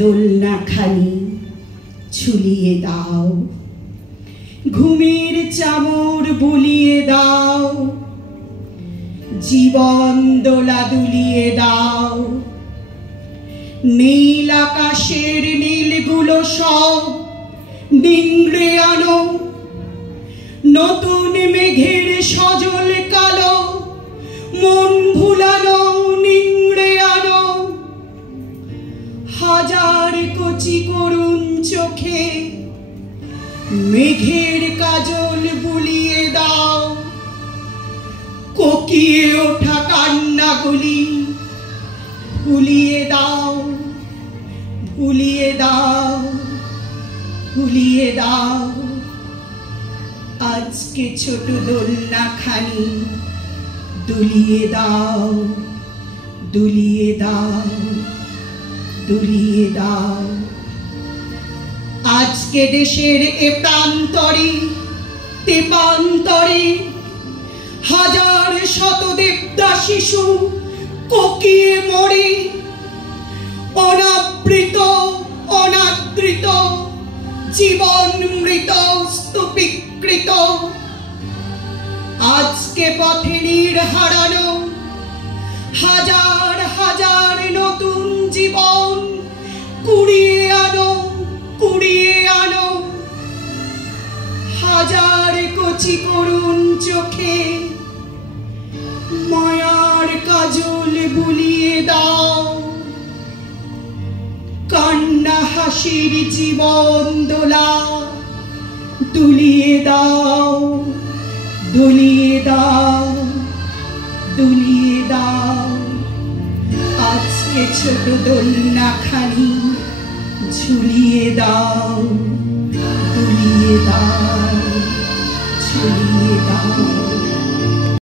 দোলনাখানি ঝুলিয়ে দাও, ঘুমের চামর বুলিয়ে দাও, জীবন দোলা দুলিয়ে দাও। নীল আকাশের নীলগুলো সব নিংড়ে আনো, নতুন মেঘের সজল কালো মন ভুলানো নিংড়ে আনো। হাজার কচি করুণ চোখে মেঘের কাজল বুলিয়ে দাও, কোকিয়ে ওঠা কান্নাগুলি ভুলিয়ে দাও, ভুলিয়ে দাও, ভুলিয়ে দাও। আজকে ছোট দোলনাখানি দুলিয়ে দাও, দুলিয়ে দাও, দুলিয়ে দাও। আজকে দেশের এ প্রান্তরে তেপান্তরে হাজার শত দেবদা শিশু কোকিয়ে মরে, অনাবৃত অনাদৃত জীবন মৃত স্তূপীকৃত। আজকে পথে নীড় হারানো হাজার হাজার নতুন জীবন কুড়িয়ে আনো, কুড়িয়ে আনো। হাজার কচি করুণ চোখে মায়ার কাজল বুলিয়ে দাও, কান্না হাসির জীবন দোলা দুলিয়ে দাও, দুলিয়ে দাও, দুলিয়ে দাও। আজকে ছোট দোলনাখানি ঝুলিয়ে দাও, দুলিয়ে দাও, ঝুলিয়ে দাও।